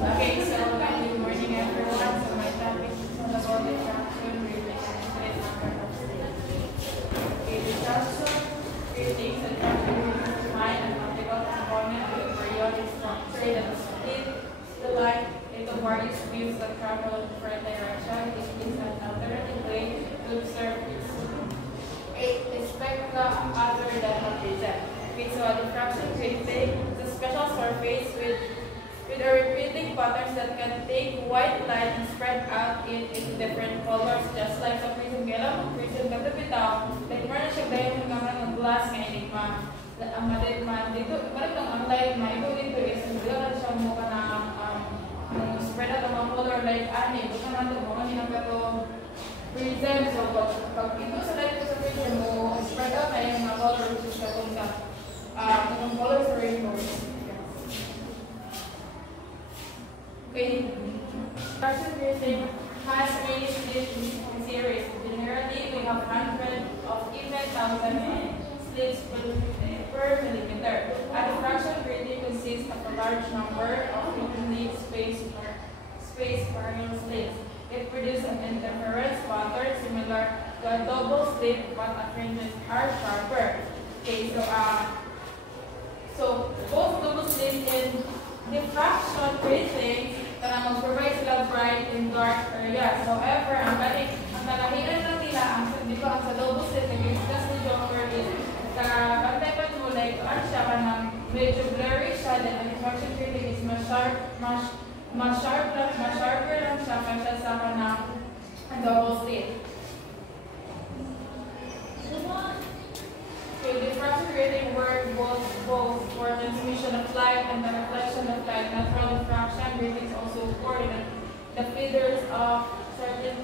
Okay, so good morning everyone. So my topic is about diffraction with the infinite number of states. Okay, diffraction takes a define an optical component with a periodic structure that is split the light into various waves that travel in different directions. It is an alternative way to observe a spectra other than a prism. Okay, so a diffraction grating is a special surface with a repeating patterns that can take white light and spread out into different colors, just like sa prism. Kaya lang, prism kasi bitaw, like meron na siya dahil ng glass ngayon, ang malit dito, malit ang light na ito is hindi lang siya mukha na spread out ang color like ani, ito na natin mo kanina ka to prism. So pag ito sa light ko sa prism mo, spread out na yung mga color which is katong sa color sa rainbow. Okay, diffraction grating has many slits in series. Generally, we have hundreds of even thousands slits per millimeter. A diffraction grating consists of a large number of evenly spaced parallel slits. It produces an interference pattern similar to a double slit, but the fringes are sharper. Okay, so both double slits and diffraction gratings na mag-provide sila bright and dark areas. However, ang kalahian lang nila, di ba, sa double slit, nag-discuss ni Joker is, bantay pa mo, like, ano siya, kanang medyo blurry siya, then ang diffraction grating is mas sharper lang siya, kasi sa kanang double slit. So, diffraction grating work both for transmission of light and the reflection of light. Natural diffraction gratings also occur in the feathers of certain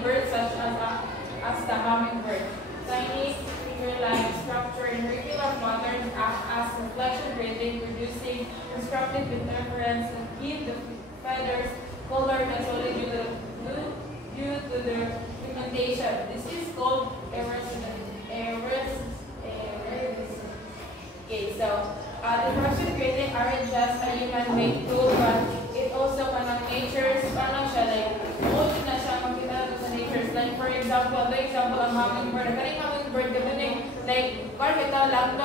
birds, such as the hummingbird. Tiny finger-like structure in regular patterns act as reflection grating, producing constructive interference and give the feathers color naturally due to their pigmentation. This is called iridescence. Okay, so diffraction grating aren't just a human-made tool, but it also nature's, like, most na siya makita sa nature's. Like, for example, ang hummingbird. Kaling hummingbird, gabi like, kung ito lang ito,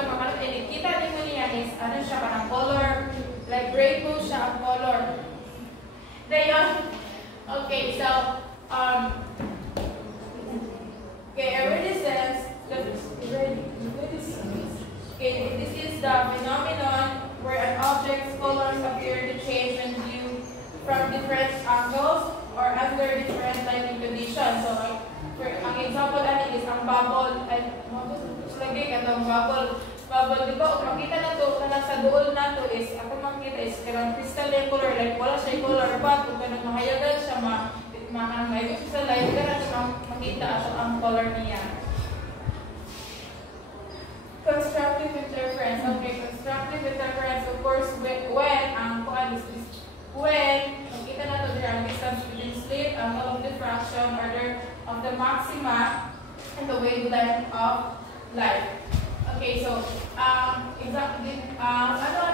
kita din mo niya is, siya, kanang color, like, rainbow siya ang color. Okay, so, iridescence. Okay, this is the phenomenon where an object's colors appear to change when viewed from different angles or under different lighting conditions. So, ang example natin is ang bubble. Bubble, di ba? Kung makita na ito, sa duol na ito is, ako makita is, karang crystal yung color, like wala siya color, but kung ganun mahayagan siya, mahayagan siya sa light, ganun makita ang color niya. Constructive interference. Okay, constructive interference, of course, when nakita na ito, there are distance between slit, angle of diffraction, order of the maxima, and the wavelength of light. Okay, so, ano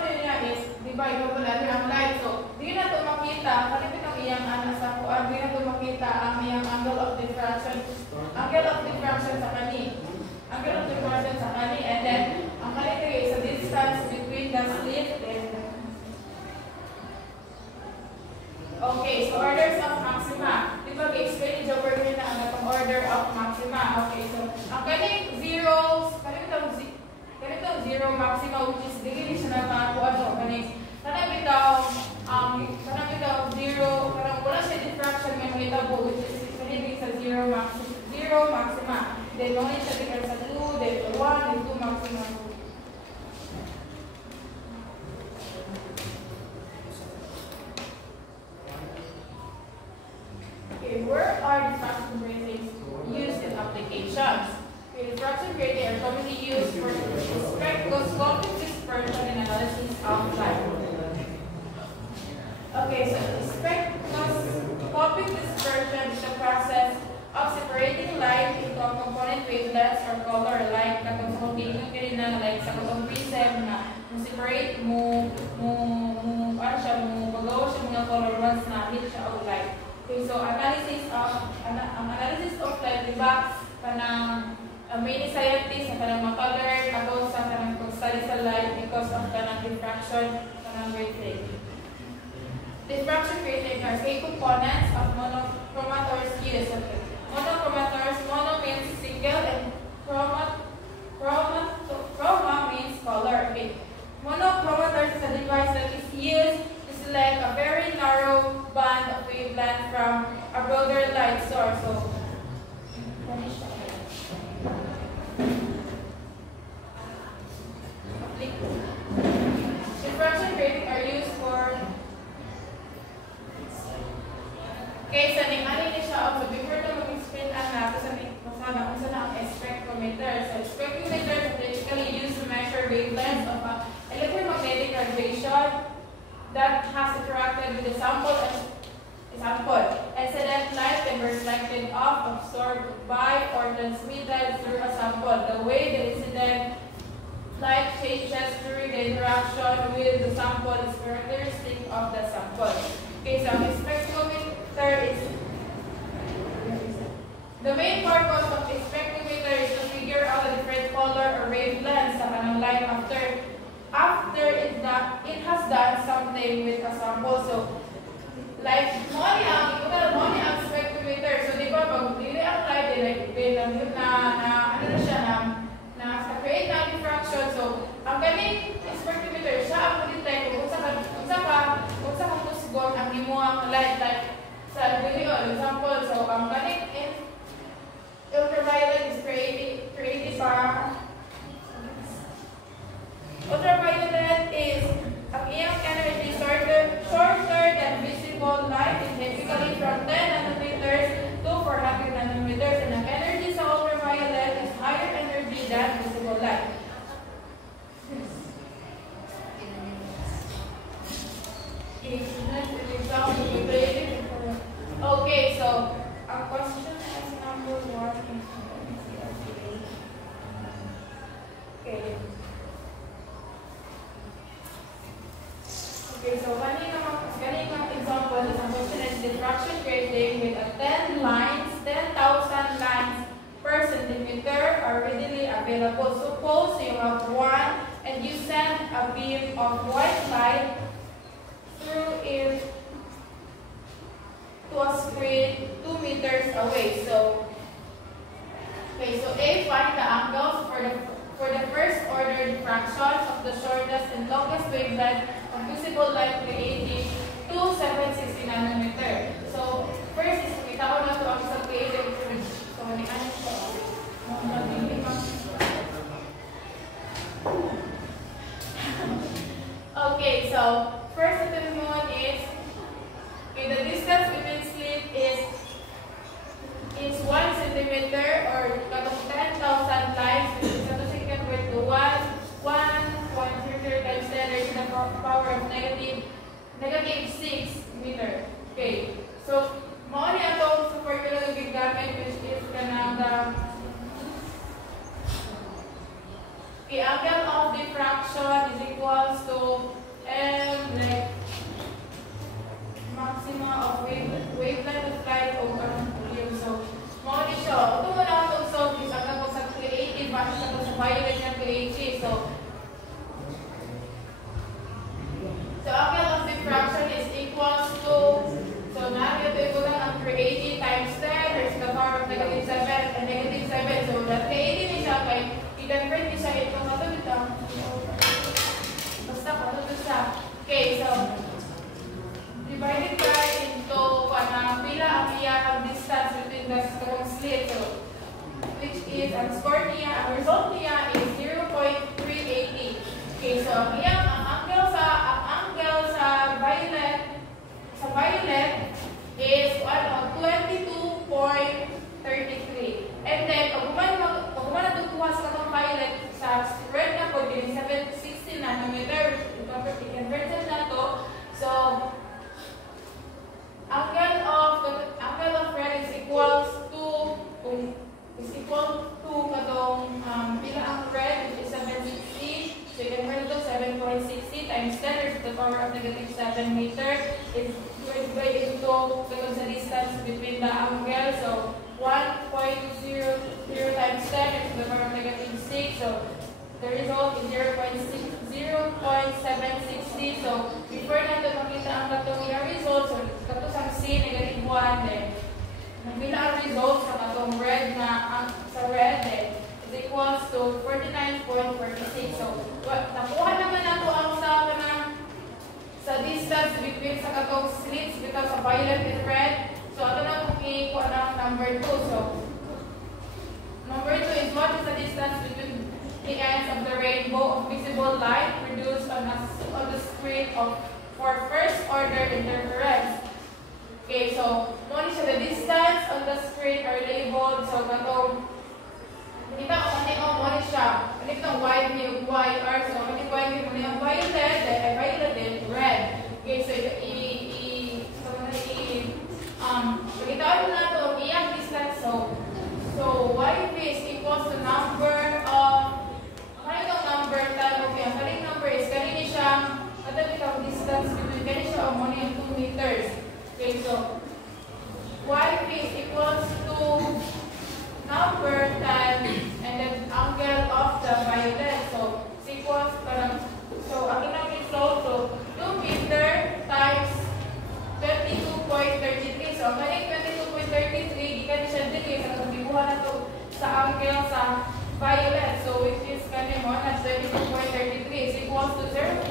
niya is, di ba, ito pala ang light. So, di na ito makita, kalipit ang iyang di na ito makita ang iyang angle of diffraction sa kani. Angle of diffraction sa kani, and then, ang kani is a distance between the slit and okay, so orders of maxima. Di ba, i-explain ni Joker na ang order of maxima. Okay, so, ang kaning zero maxima, which is dili siya nakakuha kanang zero, parang wala siya diffraction nga mahitabo, which is kanibig sa zero maxima. Then, only siya bigyan sa 2, then 1, then 2 maxima. Okay, where are diffraction gratings used in applications? Okay, diffraction grating are commonly used for spectroscopic dispersion and analysis of light. Okay, so spectroscopic dispersion is the process of separating light into a component wavelengths or color, like katong sa like sa katong prism na mo separate mo bagaw siya na color once na hit siya og light. Okay, so analysis of light, di ba? Kanang many scientists na kanang maka-learn about sa kanang pag-study sa light because of kanang diffraction, kanang wavelength. Diffraction wavelength are key components of monochromators used. Monochromators, mono means single and chroma means color. Okay. Monochromators is a device that is used to select a very narrow band of wavelength from a broader light source. So, diffraction grating are used for okay, so ning-ani ni siya so before na mag-explain nato sa masama kung saan ang spectrometer. So spectrometer is typically used to measure wavelengths of an electromagnetic radiation that has interacted with the sample. Incident light can be reflected off, absorbed by, or transmitted through a sample. The way the incident light changes during the interaction with the sample is characteristic of the sample. Okay, so the spectrometer is the main purpose of the spectrometer is to figure out the different color or wavelengths sa kanang light after it has done something with a sample. So like money ang spectrometer. So di ba pag dili ang light na create na diffraction. So ang galing spectrometer siya ang detect kung sa ka kusgon ang imuhang light sa video example. So ang galing ultraviolet is created para ultraviolet is ang iyang energy shorter than visible light, is typically from 10 nanometers to 400 nanometers, and ang energy sa ultraviolet is higher energy than visible light. Okay, so our question is number 1. Okay. Okay, so kanina example, the question is diffraction grating with a 10,000 lines per centimeter are readily available. Suppose you have one and you send a beam of white light through it to a screen 2 meters away. So, okay, so A, find the angles for the first order diffraction of the shortest and longest wavelength of visible light creating 760 nanometer. So, first is kita ko na ito ang sa creative. So, ano siya? Okay, so, first ito naman is okay, the distance between slit is 1 centimeter or katong 10,000 lines, which is ito siya equate to 1.33 times 10 raised to the power of negative 6 meter. Okay, so mao ni atong sa formula nga gigamit, which is kanang the angle of diffraction is equals to m like maximum of wavelength of light over volume. So mao ni siya. Ito mo na itong solve is ang kapag sa creative base sa violet ng creative. So angle of diffraction is equals to, so natin ito lang ang creative times 10 raised to the power of negative 7 and negative 7. So the creative is siya kay i-convert niya siya itong ito dito. Basta ko ito siya. Okay, so divided by into pila ang ang distance between the slit. So which is ang score niya, ang result niya is 0.380. Okay, so ang angle sa violet is 22.33. And then pag guman natutuwa sa katong violet sa red na po din 760 nanometer. I-convert na to. So angle of red is equal to katong pila ang red, which is 760. So you can convert to 7.60 times 10 raised to the power of negative 7 meter is divided by into the distance between the angle. So 1.00 times 10 is to the power of negative 6. So the result is 0.760. So before natin makita ang katong result, so kato sa C, negative 1, then nabila ang result sa katong red na sa red, then is equals to 49.46. So nakuha naman nato ang sa distance between sa katong slits because sa violet and red. So ato na kung i-kuha na number 2. So number 2 is what is the distance between the ends of the rainbow of visible light produced on the screen for first order interference. Okay, so mo siya the distance on the screen are labeled. So katong kita ko mo siya. Ano itong YR? So ano yung YR mo yung violet, then violet, then red. Okay, so pagitaan mo na ito, iyang distance. So YP is equals to number of number talo kaya kaling number is kanina siya kadalit ang distance between kanina siya o muna yung 2 meters. Okay, so YP is equals to number times and then angle of the violet. So equals parang so ang inang result so 2 meter times 22.33. So kaling 22.33 gikan siya dili sa pagbibuhan na to sa angle sa violet. So which is kanina mo na 22.33 is equals to 0.8